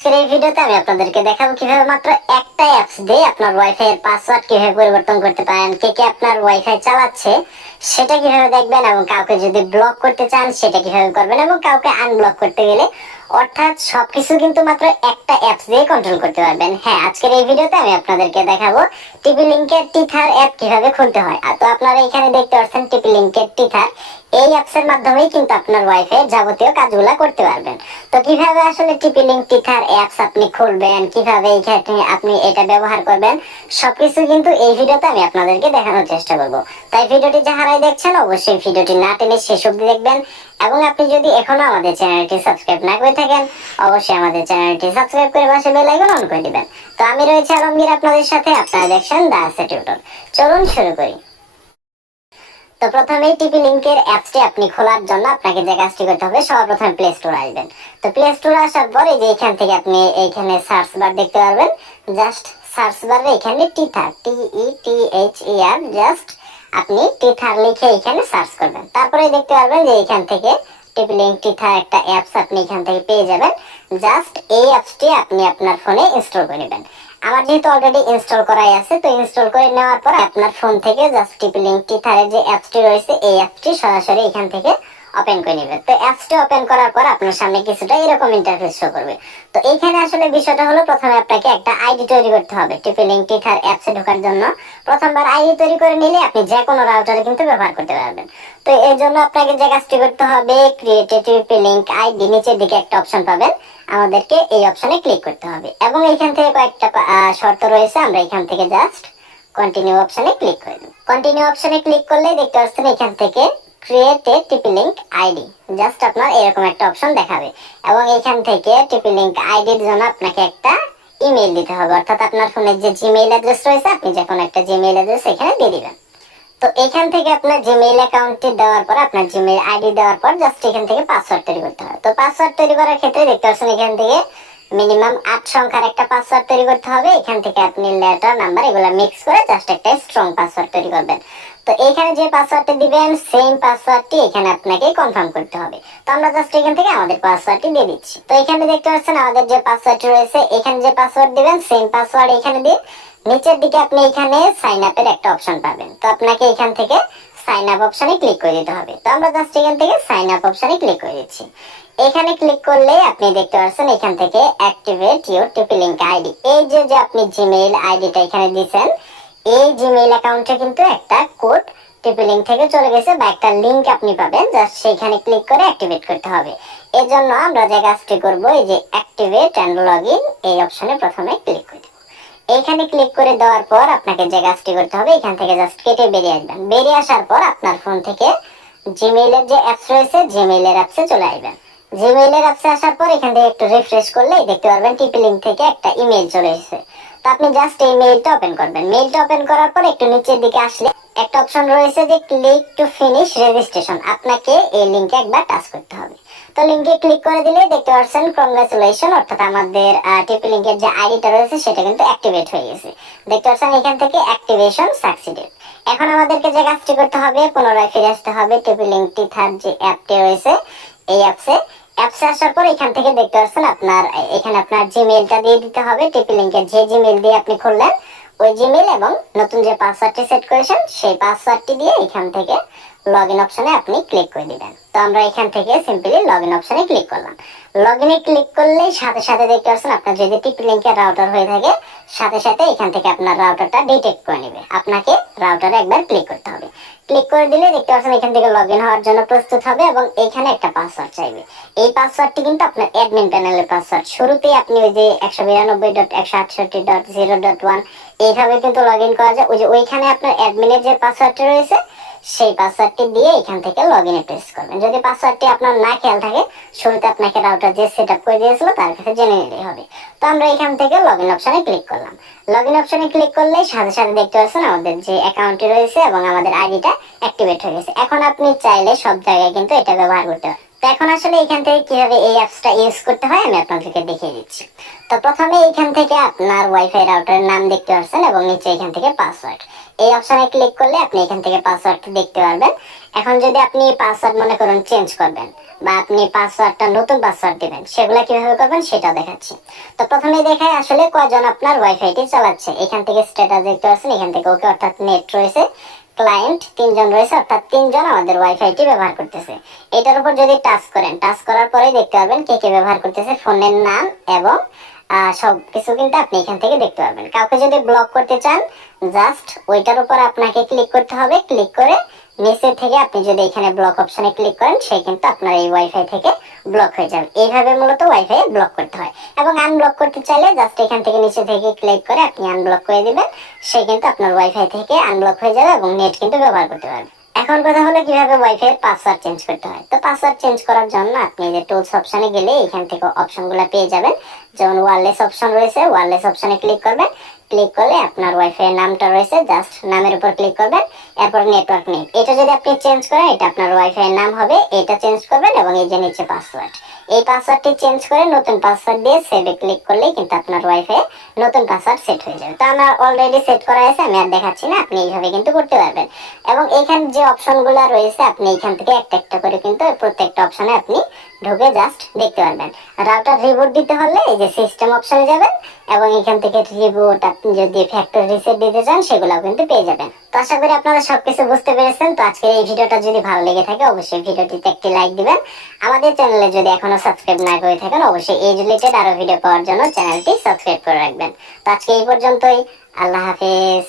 এই ভিডিওতে আমি আপনাদেরকে দেখাবো কিভাবে মাত্র একটা অ্যাপস দিয়ে আপনার ওয়াইফাই এর পাসওয়ার্ড কিভাবে পরিবর্তন করতে পারেন। কে আপনার ওয়াইফাই চালাচ্ছে সেটা কিভাবে দেখবেন, এবং কাউকে যদি ব্লক করতে চান সেটা কিভাবে করবেন, এবং কাউকে আনব্লক করতে গেলে অর্থাৎ সবকিছু কিন্তু মাত্র একটা অ্যাপস দিয়ে কন্ট্রোল করতে পারবেন। হ্যাঁ, আজকের এই ভিডিওতে আমি আপনাদেরকে দেখাবো টিপি লিংকের টিথার অ্যাপ কিভাবে খুলতে হয়। তো আপনারা এখানে দেখতে পাচ্ছেন টিপি লিংকের টিথার। এই অ্যাপসের মাধ্যমেই কিন্তু আপনার ওয়াইফাই যাবতীয় কাজগুলো করতে পারবেন। তো কিভাবে আসলে টিপি লিংক টিথার অ্যাপস আপনি খুলবেন, কিভাবে এখানে আপনি এটা ব্যবহার করবেন, সবকিছু কিন্তু এই ভিডিওতে আমি আপনাদেরকে দেখানোর চেষ্টা করব। তাই ভিডিওটি যারাই দেখছেন অবশ্যই ভিডিওটি না টেনে শেষ অবধি দেখবেন, এবং আপনি যদি এখনো আমাদের চ্যানেলটি সাবস্ক্রাইব না করে থাকেন অবশ্যই আমাদের চ্যানেলটি সাবস্ক্রাইব করে পাশে বেল আইকন অন করে দিবেন। তো আমি রয়েছে আলমগীর আপনাদের সাথে, আপনারা দেখছেন দা আসেট টিউটর। চলুন শুরু করি। তো প্রথমেই টিপি লিংকের অ্যাপসটি আপনি খোলার জন্য আপনাকে যে কাজটি করতে হবে, সর্বপ্রথমে প্লে স্টোরে আসবেন। তো প্লে স্টোরে আসার পর এই যে এখান থেকে আপনি এইখানে সার্চ বার দেখতে পারবেন। জাস্ট সার্চ বারে এখানে টিথার TETHER জাস্ট আপনি টিথার লিখে এখানে সার্চ করবেন। তারপরে দেখতে পারবেন যে এখান থেকে টিপি লিংক টিথার একটা অ্যাপস আপনি এখান থেকে পেয়ে যাবেন। জাস্ট এই অ্যাপসটি আপনি আপনার ফোনে ইনস্টল করে নেবেন। আমার যেহেতু অলরেডি ইনস্টল করাই আছে, তো ইনস্টল করে নেওয়ার পর আপনার ফোন থেকে জাস্ট টিপি লিংক টিথারের যে অ্যাপসটি রয়েছে এই অ্যাপসটি সরাসরি এখান থেকে ওপেন করে নেবেন। তো অ্যাপসটি ওপেন করার পর আপনার সামনে কিছুটা এরকম ইন্টারফেস শো করবে। তো এইখানে আসলে বিষয়টা হলো, প্রথমে আপনাকে একটা আইডি তৈরি করতে হবে। টিপি লিংক টিথার অ্যাপসে ঢোকার জন্য প্রথমবার আইডি তৈরি করে নিলে আপনি যে কোনো রাউটারে কিন্তু ব্যবহার করতে পারবেন। তো এর জন্য আপনাকে যে কাজটি করতে হবে, ক্রিয়েট টিপি লিংক আইডি, নিচের দিকে একটা অপশন পাবেন, আমাদেরকে এই অপশনে ক্লিক করতে হবে। এবং এখান থেকে কয়েকটা শর্ত রয়েছে, আমরা এখান থেকে জাস্ট কন্টিনিউ অপশনে ক্লিক করে দেব। কন্টিনিউ অপশনে ক্লিক করলে দেখতে পাচ্ছেন এখান থেকে ক্রিয়েট এ টিপি লিংক আইডি, জাস্ট আপনার এরকম একটা অপশন দেখাবে। এবং এখান থেকে টিপি লিংক আইডির জন্য আপনাকে একটা ইমেল দিতে হবে, অর্থাৎ আপনার ফোনের যে জিমেইল অ্যাড্রেস রয়েছে আপনি যে কোনো একটা জিমেইল অ্যাড্রেস এখানে দিয়ে দিবেন। তো এখান থেকে আপনার জিমেইল অ্যাকাউন্টটি দেওয়ার পর, আপনার জিমেইল আইডি দেওয়ার পর জাস্ট এখান থেকে পাসওয়ার্ড তৈরি করতে হবে। তো পাসওয়ার্ড তৈরি করার ক্ষেত্রে দেখতে পাচ্ছেন এখান থেকে মিনিমাম 8 সংখ্যার একটা পাসওয়ার্ড তৈরি করতে হবে। এখান থেকে আপনি লেটার নাম্বার এগুলো মিক্স করে জাস্ট একটা স্ট্রং পাসওয়ার্ড তৈরি করবেন। তো এখানে যে পাসওয়ার্ডটি দিবেন সেম পাসওয়ার্ডটি এখানে আপনাকে কনফার্ম করতে হবে। তো আমরা জাস্ট এখান থেকে আমাদের পাসওয়ার্ডটি দিয়ে দিচ্ছি। তো এখানে দেখতে পাচ্ছেন আমাদের যে পাসওয়ার্ডটি রয়েছে, এখানে যে পাসওয়ার্ড দিবেন সেম পাসওয়ার্ড এখানে দিয়ে নিচের দিকে আপনি এখানে সাইন আপের একটা অপশন পাবেন। তো আপনাকে এখান থেকে সাইন আপ অপশনে ক্লিক করে দিতে হবে। তো আমরা জাস্ট এখান থেকে সাইন আপ অপশনে ক্লিক করে দিচ্ছি। এখানে ক্লিক করলে আপনি দেখতে পাচ্ছেন এখান থেকে অ্যাক্টিভেট ইউর টিপি লিংক আইডি, এই যে আপনি জিমেইল আইডিটা এখানে দিয়েছেন, এই জিমেইল অ্যাকাউন্টে কিন্তু একটা কোড টিপি লিংক থেকে চলে গেছে বা একটা লিংক আপনি পাবেন, জাস্ট সেখানে ক্লিক করে অ্যাক্টিভেট করতে হবে। এর জন্য আমরা যে কাজটি করব, এই যে অ্যাক্টিভেট এন্ড লগইন এই অপশনে প্রথমে ক্লিক করে দেব। এইখানে ক্লিক করে দেওয়ার পর আপনাকে যে কাজটি করতে হবে, এখান থেকে জাস্ট কেটে বেরিয়ে আসবেন। বেরিয়ে আসার পর আপনার ফোন থেকে জিমেইলের যে অ্যাপস রয়েছে জিমেইলের অ্যাপসে চলে আসবেন। জিমেইলের অ্যাপসে আসার পর এখান থেকে একটু রিফ্রেশ করলেই দেখতে পারবেন টিপি লিংক থেকে একটা ইমেল চলে এসেছে। তো আপনি জাস্ট এই মেইলটা ওপেন করবেন। মেইলটা ওপেন করার পর একটু নিচের দিকে আসলে একটা অপশন রয়েছে যে ক্লিক টু ফিনিশ রেজিস্ট্রেশন, আপনাকে এই লিংকে একবার টাচ করতে হবে। তো লিংকে ক্লিক করে দিলে দেখতে পাচ্ছেন কংগ্রাচুলেশন, অর্থাৎ আমাদের টিপি লিংকের যে আইডিটা রয়েছে সেটা কিন্তু অ্যাক্টিভেট হয়ে গেছে। দেখতে পাচ্ছেন এখান থেকে অ্যাক্টিভেশন সাকসিডেড। এখন আমাদেরকে যে কাজটি করতে হবে, পুনরায় ফিরে আসতে হবে টিপি লিংক টিথার যে অ্যাপটি রয়েছে এই অ্যাপসে আসার পর এখান থেকে দেখতে পাচ্ছেন আপনার এখানে আপনার জিমেইলটা দিয়ে দিতে হবে। টিপি লিংকের যে জিমেইল দিয়ে আপনি খুললেন ওই জিমেইল এবং নতুন যে পাসওয়ার্ডটি সেট করেছেন সেই পাসওয়ার্ডটি দিয়ে এখান থেকে লগইন অপশনে আপনি ক্লিক করে দিবেন। তো আমরা এখান থেকে সিম্পলি লগইন অপশনে ক্লিক করলাম। লগইনে ক্লিক করলেই সাথে সাথে দেখতে পাচ্ছেন আপনার যদি টিপি লিংকের রাউটার হয়ে থাকে সাথে সাথে এখান থেকে আপনার রাউটারটা ডিটেক্ট করে নেবে। আপনাকে রাউটারে একবার ক্লিক করতে হবে। ক্লিক করে দিলে দেখতে পাচ্ছেন এখান থেকে লগইন হওয়ার জন্য প্রস্তুত হবে এবং এখানে একটা পাসওয়ার্ড চাইবে। এই পাসওয়ার্ডটি কিন্তু আপনার অ্যাডমিন প্যানেলের পাসওয়ার্ড। শুরুতেই আপনি ওই যে 192.168.0.1 এইভাবে কিন্তু লগইন করা যায়। ওই যে ওইখানে আপনার অ্যাডমিনের যে পাসওয়ার্ডটি রয়েছে সেই পাসওয়ার্ডটি দিয়ে এখান থেকে লগইনে প্রেস করবেন। যদি পাসওয়ার্ডটি আপনার না খেয়াল থাকে শুরুতে আপনাকে রাউটার যে সেটআপ করে দিয়েছিল তার কাছে জেনে নিলেই হবে। তো আমরা এখান থেকে লগইন অপশনে ক্লিক করলাম। লগইন অপশনে ক্লিক করলে সাথে সাথে দেখতে পাচ্ছেন আমাদের যে অ্যাকাউন্টটি রয়েছে এবং আমাদের আইডিটা অ্যাক্টিভেট হয়ে গেছে। এখন আপনি চাইলে সব জায়গায় কিন্তু এটা ব্যবহার করতে পারেন। তো এখন আসলে এখান থেকে কিভাবে এই অ্যাপসটা ইউজ করতে হয় আমি আপনাদেরকে দেখিয়ে দিচ্ছি। তো প্রথমে এখান থেকে আপনার ওয়াইফাই রাউটারের নাম দেখতে পাচ্ছেন এবং নিচে এখান থেকে পাসওয়ার্ড, এই অপশনে ক্লিক করলে আপনি এখান থেকে পাসওয়ার্ড দেখতে পারবেন। এখন যদি আপনি পাসওয়ার্ড মনে করুন চেঞ্জ করবেন বা আপনি পাসওয়ার্ডটা নতুন পাসওয়ার্ড দিবেন, সেগুলা কিভাবে করবেন সেটা দেখাচ্ছি। তো প্রথমে দেখায় আসলে কয়জন আপনার ওয়াইফাইটি চালাচ্ছে। এখান থেকে স্ট্যাটাস দেখতে পাচ্ছেন, এখান থেকে ওকে অর্থাৎ নেট রয়েছে, ক্লায়েন্ট 3 জন রয়েছে, অর্থাৎ 3 জন আমাদের ওয়াইফাইটি ব্যবহার করতেছে। এটার উপর যদি টাচ করেন, টাচ করার পরে দেখতে পারবেন কে কে ব্যবহার করতেছে, ফোনের নাম এবং সবকিছু কিন্তু আপনি এখান থেকে দেখতে পারবেন। কাউকে যদি ব্লক করতে চান জাস্ট ওইটার উপর আপনাকে ক্লিক করতে হবে। ক্লিক করে নিচে থেকে আপনি যদি এখানে ব্লক অপশনে ক্লিক করেন, সে কিন্তু আপনার এই ওয়াইফাই থেকে ব্লক হয়ে যাবে। এইভাবে মূলত ওয়াইফাই ব্লক করতে হয়। এবং আনব্লক করতে চাইলে জাস্ট এখান থেকে নিচে থেকে ক্লিক করে আপনি আনব্লক করে দিবেন, সে কিন্তু আপনার ওয়াইফাই থেকে আনব্লক হয়ে যাবে এবং নেট কিন্তু ব্যবহার করতে পারবে। এখন কথা হলো কিভাবে ওয়াইফাই এর পাসওয়ার্ড চেঞ্জ করতে হয়। তো পাসওয়ার্ড চেঞ্জ করার জন্য আপনি যে টুলস অপশনে গেলে এখান থেকে অপশনগুলো পেয়ে যাবেন। যেমন ওয়্যারলেস অপশন রয়েছে, ওয়্যারলেস অপশনে ক্লিক করবেন। ক্লিক করলে আপনার ওয়াইফাই এর নামটা রয়েছে, জাস্ট নামের উপর ক্লিক করবেন। এরপর নেটওয়ার্ক নেম, এটা যদি আপনি চেঞ্জ করেন এটা আপনার ওয়াইফাই এর নাম হবে, এটা চেঞ্জ করবেন এবং এই যে নিচে পাসওয়ার্ড, এই পাসওয়ার্ডটি চেঞ্জ করে নতুন পাসওয়ার্ড দিয়ে সেভে ক্লিক করলেই কিন্তু আপনার ওয়াইফাই নতুন পাসওয়ার্ড সেট হয়ে যাবে। তো আমার অলরেডি সেট করা আছে, আমি আর দেখাচ্ছি না, আপনি এইভাবে কিন্তু করতে পারবেন। এবং এখানে যে অপশনগুলো রয়েছে আপনি এখান থেকে একটা একটা করে কিন্তু প্রত্যেকটা অপশনে আপনি ঢুকে জাস্ট দেখতে পারবেন। রাউটার রিবুট দিতে হলে এই যে সিস্টেম অপশনে যাবেন এবং এখান থেকে রিবুট, আপনি যদি ফ্যাক্টরি রিসেট দিতে চান সেগুলোও কিন্তু পেয়ে যাবেন। তো আশা করি আপনারা সবকিছু বুঝতে পেরেছেন। তো আজকের এই ভিডিওটা যদি ভালো লেগে থাকে অবশ্যই ভিডিওটিতে একটি লাইক দিবেন। আমাদের চ্যানেলে যদি এখনো সাবস্ক্রাইব না করে থাকেন অবশ্যই এই রিলেটেড আরো ভিডিও পাওয়ার জন্য চ্যানেলটি সাবস্ক্রাইব করে রাখবেন। তো আজকে এই পর্যন্তই, আল্লাহ হাফেজ।